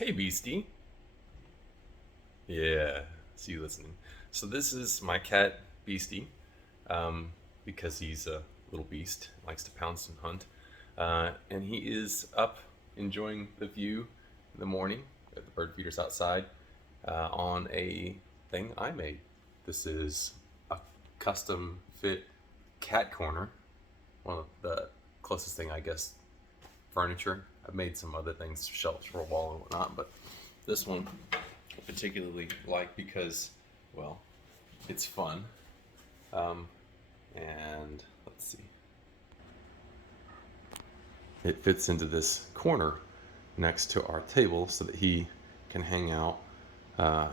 Hey, Beastie. Yeah, see you listening. So this is my cat, Beastie, because he's a little beast, likes to pounce and hunt. And he is up enjoying the view in the morning at the bird feeders outside on a thing I made. This is a custom fit cat corner, one of the closest thing, I guess, furniture. I've made some other things, shelves for a wall and whatnot, but this one I particularly like because, well, it's fun. Um, and let's see, it fits into this corner next to our table so that he can hang out uh,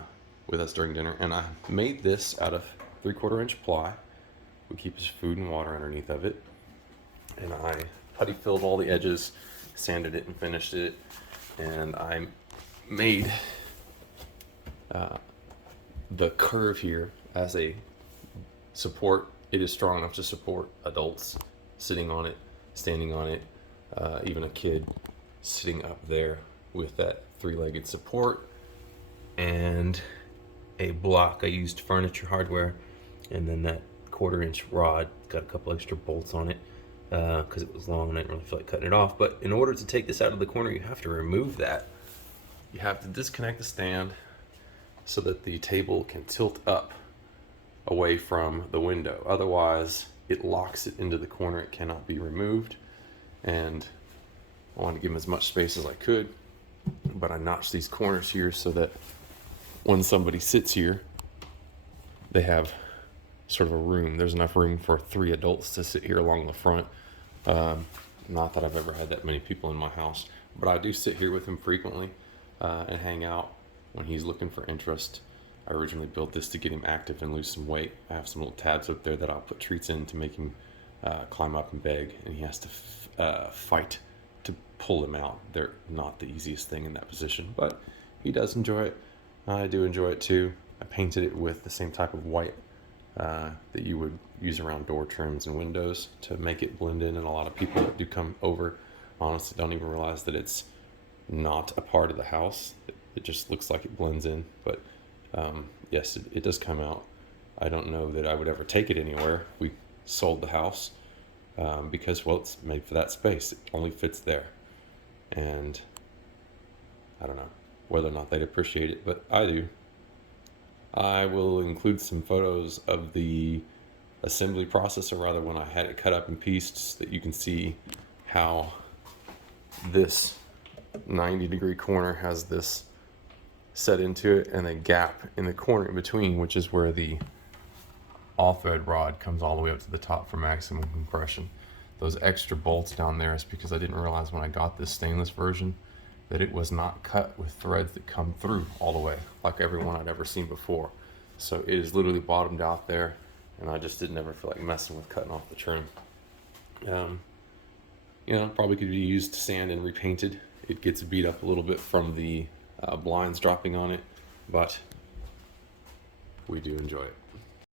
with us during dinner. And I made this out of 3/4 inch ply. We keep his food and water underneath of it. And I putty filled all the edges, sanded it and finished it. And I made the curve here as a support. It is strong enough to support adults sitting on it, standing on it, even a kid sitting up there with that three-legged support. And a block, I used furniture hardware, and then that 1/4 inch rod, got a couple extra bolts on it because it was long and I didn't really feel like cutting it off. But in order to take this out of the corner, you have to remove that. You have to disconnect the stand so that the table can tilt up away from the window. Otherwise, it locks it into the corner. It cannot be removed. And I wanted to give him as much space as I could, but I notched these corners here so that when somebody sits here, they have sort of a room. There's enough room for 3 adults to sit here along the front. Not that I've ever had that many people in my house, but I do sit here with him frequently and hang out when he's looking for interest. I originally built this to get him active and lose some weight. I have some little tabs up there that I'll put treats in to make him climb up and beg, and he has to fight to pull them out. They're not the easiest thing in that position, but he does enjoy it. I do enjoy it too. I painted it with the same type of white that you would use around door trims and windows to make it blend in. And a lot of people that do come over honestly don't even realize that it's not a part of the house. It just looks like it blends in. But yes, it does come out. I don't know that I would ever take it anywhere. We sold the house because, well, it's made for that space. It only fits there. And I don't know whether or not they'd appreciate it, but I do. I will include some photos of the assembly process, or rather when I had it cut up in pieces, so that you can see how this 90-degree corner has this set into it and a gap in the corner in between, which is where the all-thread rod comes all the way up to the top for maximum compression. Those extra bolts down there is because I didn't realize when I got this stainless version that it was not cut with threads that come through all the way like everyone I'd ever seen before. So it is literally bottomed out there, and I just didn't ever feel like messing with cutting off the trim. Probably could be used to sand and repainted. It gets beat up a little bit from the blinds dropping on it, but we do enjoy it.